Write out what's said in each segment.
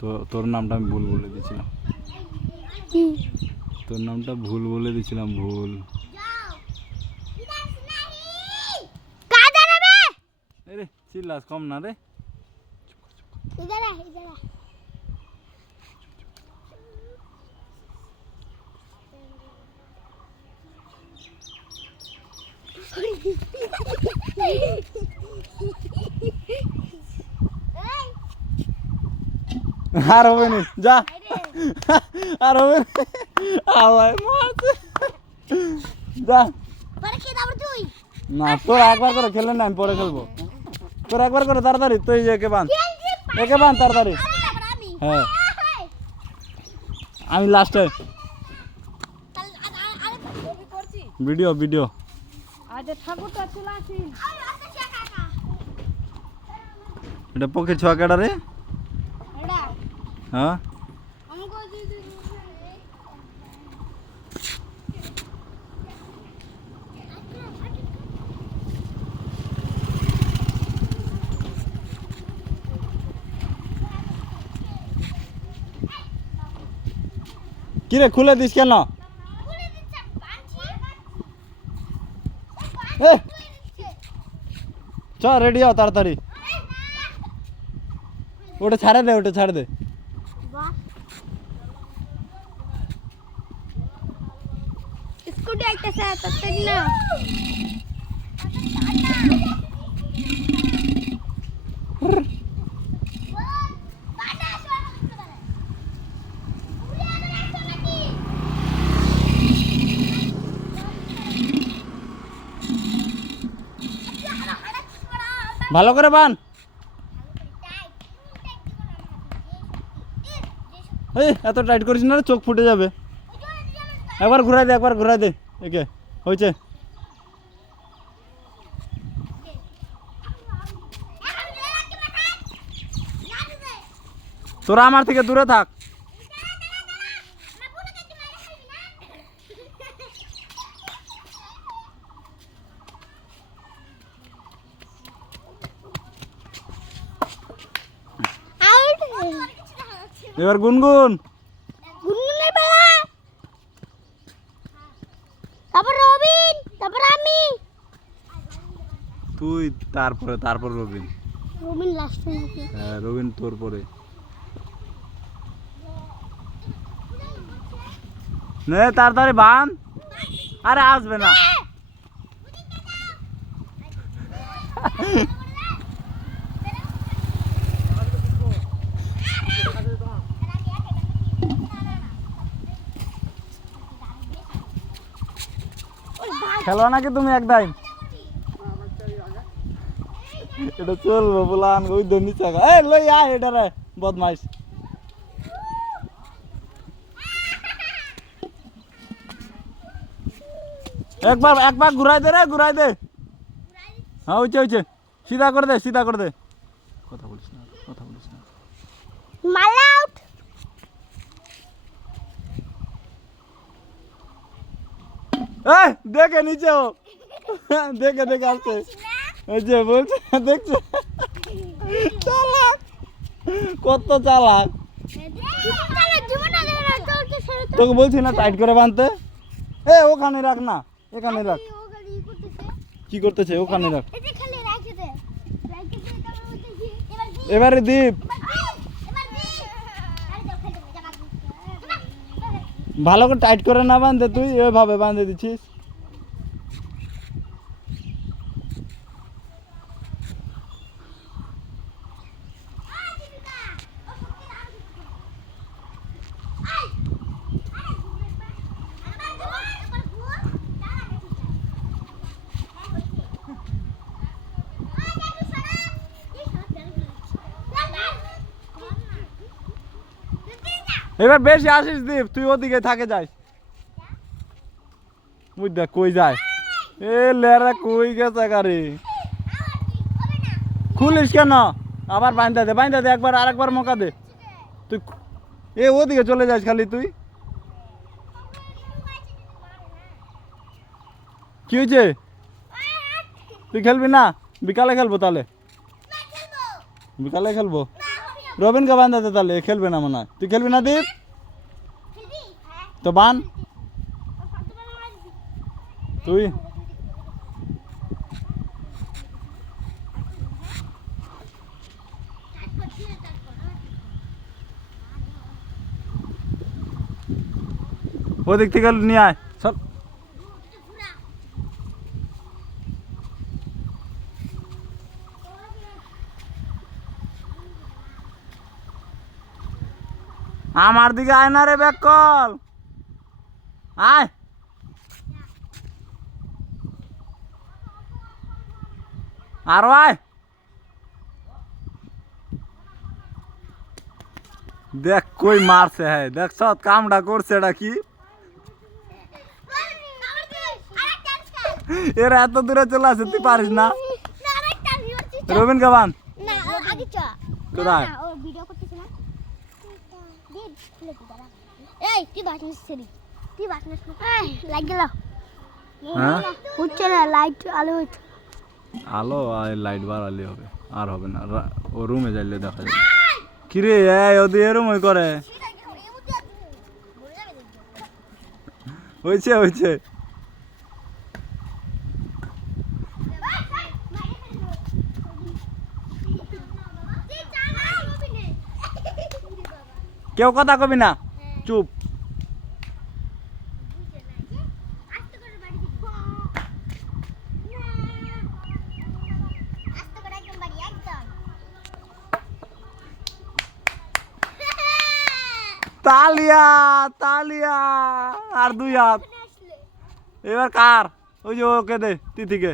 তো তোর নামটা আমি ভুল বলে দিয়েছিলাম। তোর নামটা ভুল বলে দিয়েছিলাম, ভুল। আরে চিল্লাস কম না রে। আর হবে না, যা। আর হবে না, আওয়াজ মারছে, যা। না তোর একবার করে খেলে না, আমি পরে খেলবো। তোর একবার করে তাড়াতাড়ি, তুই একে বান, একে বান তাড়াতাড়ি। হ্যাঁ আমি লাস্টে ভিডিও ভিডিও। এটা পক্ষে ছোয়া কেডা রে? হ্যাঁ কিরে খুলে দিস কেন? চ রেডি হও তাড়াতাড়ি। ওটা ছাড়ে দে, ওটা ছাড়ে দে। স্কুটি আইতেছে তাড়াতাড়ি না। ভালো করে বান। এই এত টাইট করিস না, চোখ ফুটে যাবে। একবার ঘুরাই দে, একবার ঘুরাই দে। একে হয়েছে। তোরা আমার থেকে দূরে থাক। এবার গুনগুন, গুনগুনের বেলা, তারপর রবিন, তারপর আমি। তুই তারপরে, তারপর রবিন। রবিন লাস্টে। হ্যাঁ রবিন তোর পরে। নে তাড়াতাড়ি বান। আরে আসবে না। খেলো নাকি তুমি একদাই? এটা চলবো বলান ওই ধনী চাকা। এই লই আয় এটা রে বদমাইশ। একবার একবার ঘুরাই দে রে, ঘুরাই দে। হ্যাঁ হইছে হইছে, সিধা করে দে, সিধা করে দে। কথা বলিস না, কথা বলিস না। মাল আউট। এই দেখে নিচে ও, দেখে দেখে আসছে। ওই যে বলছে, দেখছো চালাক, কত চালাক। তোকে বলছি না টাইট করে বাঁধতে। এ ওখানে রাখ না, এখানে রাখ। কি করতেছে? ওখানে রাখ। এবারে দীপ ভালো করে টাইট করে না বাঁধতে, তুই ওইভাবে বাঁধে দিচ্ছিস। এবার বেশি আসিস দীপ, তুই ওদিকে থাকে যাস। বুঝ দেখ কই যায়। এ লেরা কই গেছে গাড়ি। খুলিস কেন? আবার বাইন্দা দে, বাইন্দা দে, একবার আরেকবার মৌকা দে। তুই এ ওদিকে চলে যাস খালি তুই। কি হয়েছে? তুই খেলবি না? বিকালে খেলবো তাহলে, বিকালে খেলবো। রবিনকে বান্ধা দে তাহলে খেলবে না মনে হয়। তুই খেলবি না দীপ? তো বান তুই। ওদিক থেকে নিয়ে আয় চল। আমার দিকে আয় না রে ব্যাক কল, আয়। আরো আয়। দেখ কই মারছে, হ্যাঁ দেখ সৎ কামটা করছে, এটা কি এরা এত দূরে চলে আসে, তুই পারিস না? রবিন কাবান কোথায়? আলো আর লাইট বাড়ালে হবে, আর হবে না। ও রুমে যাইলে দেখা যাবে। কিরে ওদি এরম করে হয়েছে হয়েছে। কেউ কথা কবি না, চুপ। তালিয়া তালিয়া, আর 2 হাত। এবার কার? ওই যে ওকে দে, তিথিকে।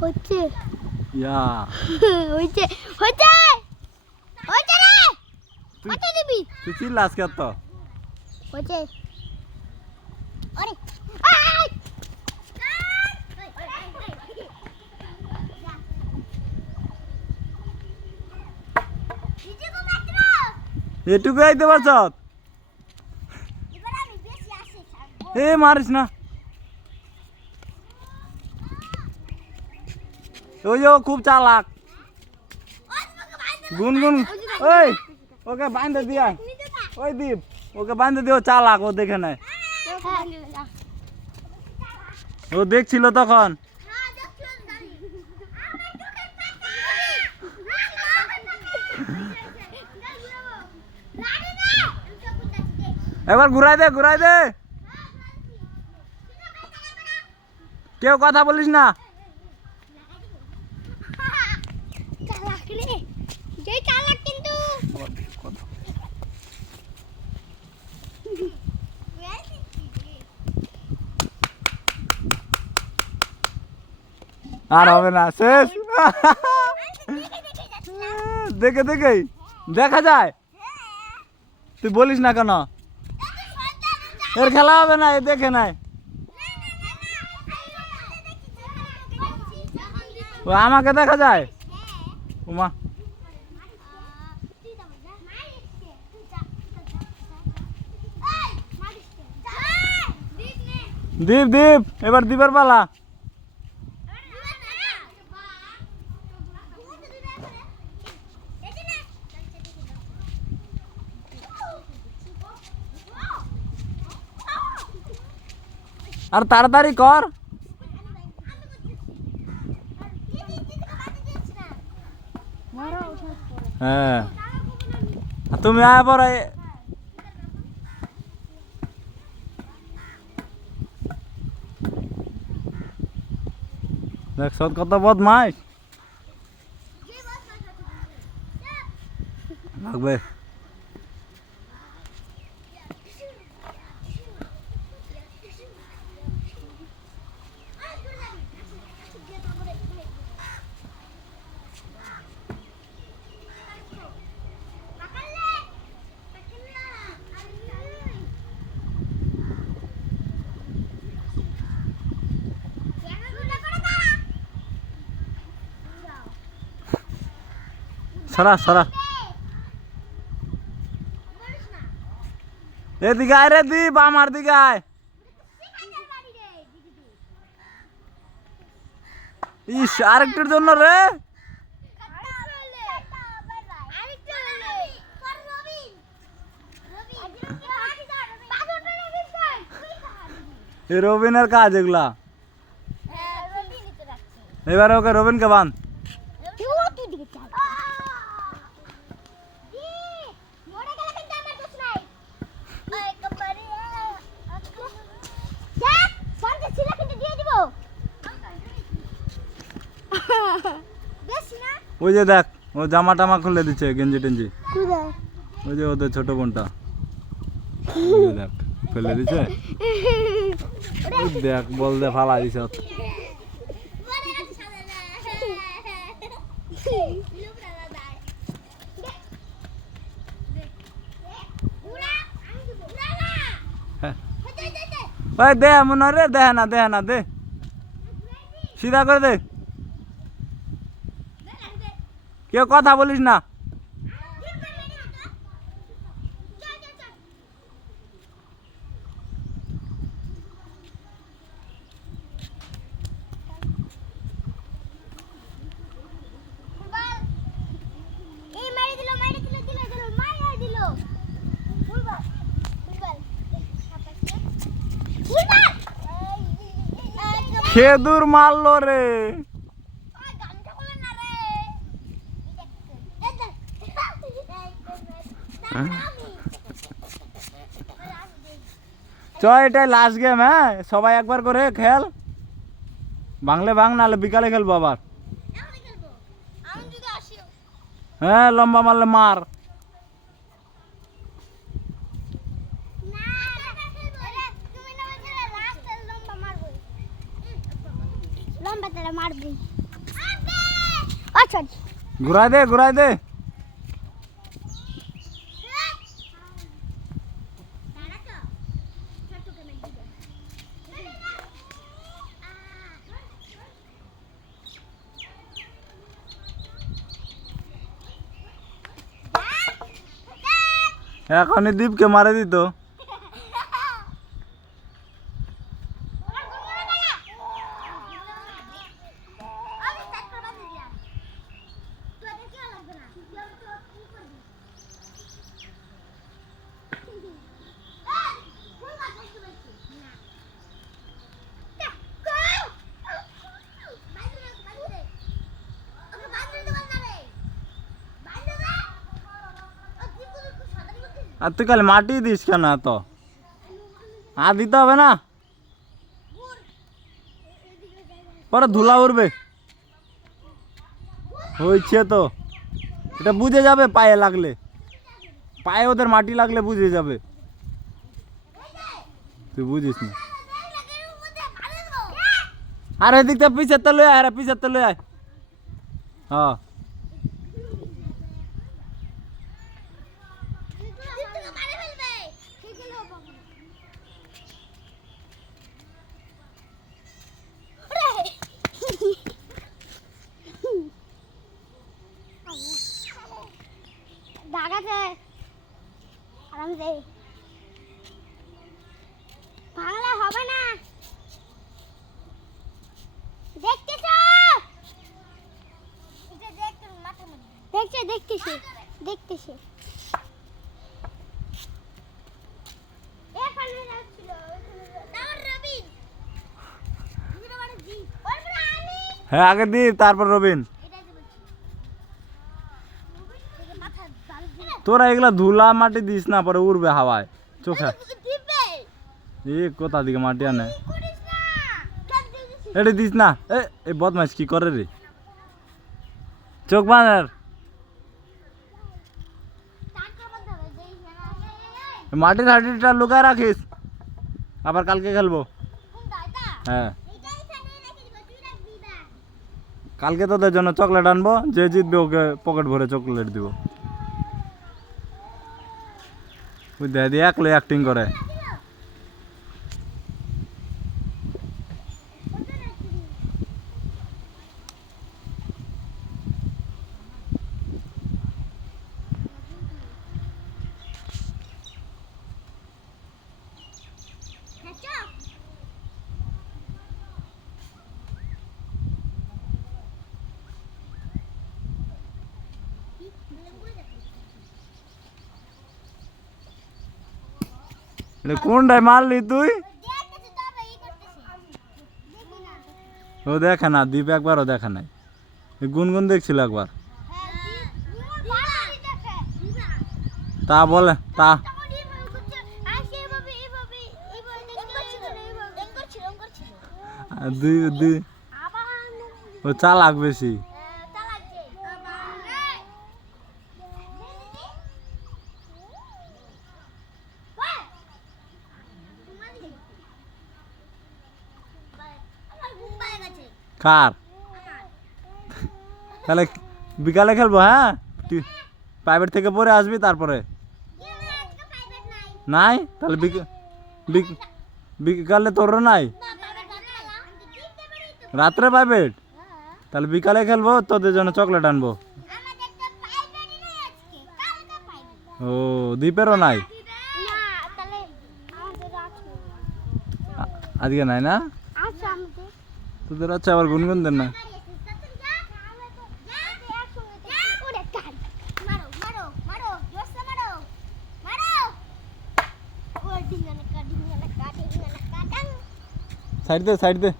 হচ্ছে ইয়া হচ্ছে হচ্ছে হচ্ছে রে, কত দিবি? তুই চিল্লাস কে তো? হচ্ছে আরে এটুকু আইতে পারছ? এ মারিস না। ওই যে ও খুব চালাক, গুনগুন। ওই ওকে বাঁধে দিয়া, ওই দীপ ওকে বাঁধে দিও, চালাক ও দেখে নেয়। ও দেখছিল তখন। এবার ঘুরাই দে ঘুরাই দে, কেউ কথা বলিস না। আর হবে না, শেষ। দেখে দেখেই দেখা যায়, তুই বলিস না কেন? এর খেলা হবে না, এ দেখে নাই। ও আমাকে দেখা যায়। উমা দীপ দীপ, এবার দীপের পালা। আর তাড়াতাড়ি কর। হ্যাঁ তুমি আয় পরে। দেখ সৎ কত বদমাইশ লাগবে। সরা সরা এদিকে আয় রে দীপ আমার দিকে আয় ইস আরেকটুর জন্য রে এই রবিনের কাজ এগুলা এবারে ওকে রবিনকে বাঁধ ওই যে দেখ ও জামা টামা খুলে দিচ্ছে গেঞ্জি টেঞ্জি ওই যে ওদের ছোট বোনটা ওই যে দেখ খুলে দিচ্ছে ওই দেখ বল দে ফালা দিছে ওই দে মনে রে দেহ না দে সিধা করে দে কেউ কথা বলিস না খেদুর মারলো রে চ এটাই লাস্ট গেম হ্যাঁ সবাই একবার করে খেল বাংলে ভাঙ নাহলে বিকালে খেলবো আবার হ্যাঁ লম্বা মারলে মার ঘুরাই দে এখনই দীপকে মারে দিত আর তুই খালি মাটি দিস কেন এত আর দিতে হবে না পরে ধুলা উঠবে হয়েছে তো এটা বুঝে যাবে পায়ে লাগলে পায়ে ওদের মাটি লাগলে বুঝে যাবে তুই বুঝিস না আর এদিকটা পিছের তো লয়ে আয় পিছের তো লয়ে আয় হ্যাঁ বাংলা হবে না দেখতেছে হ্যাঁ আগে দি তারপর রবিন তোরা এগুলা ধুলা মাটি দিস না পরে উড়বে হাওয়ায় চোখে কোথা দিকে মাটি আনে এটা দিস না এই বদমাইশ কি করে রে চোখ বাঁধার মাটির হাঁটিটা লুকায় রাখিস আবার কালকে খেলবো হ্যাঁ কালকে তোদের জন্য চকলেট আনবো যে জিতবে ওকে পকেট ভরে চকলেট দিব বুঝতে দিয়ে একলো অ্যাক্টিং করে এটা কোনটায় মারলি তুই? দেখতেছি তবে ই করতেছি দেখি না ও দেখা না, দীপ একবারও দেখা নাই। এই গুনগুন দেখছিল একবার। হ্যাঁ বাড়ি দেখে তা বলে তা তখন এইভাবে করছে আইসে এইভাবে এইভাবে এইভাবে এম করছিল দুই দুই আবার ও চালাক বেশি। তা লাগছে আমার ঘুম পায় গেছে কার? তাহলে বিকালে খেলবো, হ্যাঁ প্রাইভেট থেকে পরে আসবি তারপরে। আজকে প্রাইভেট নাই নাই তাহলে বিকালে তোর নাই, রাত্রে প্রাইভেট। তাহলে বিকালে খেলবো, তোদের জন্য চকলেট আনবো। আমাদের তো প্রাইভেটই নাই আজকে কালকে প্রাইভেট ও দীপেরও নাই না তাহলে আমাদের আছে আজকে নাই না? আছে আমাদের তোদের আছে আবার গুনগুন দেন না। সাইড দে সাইড দে।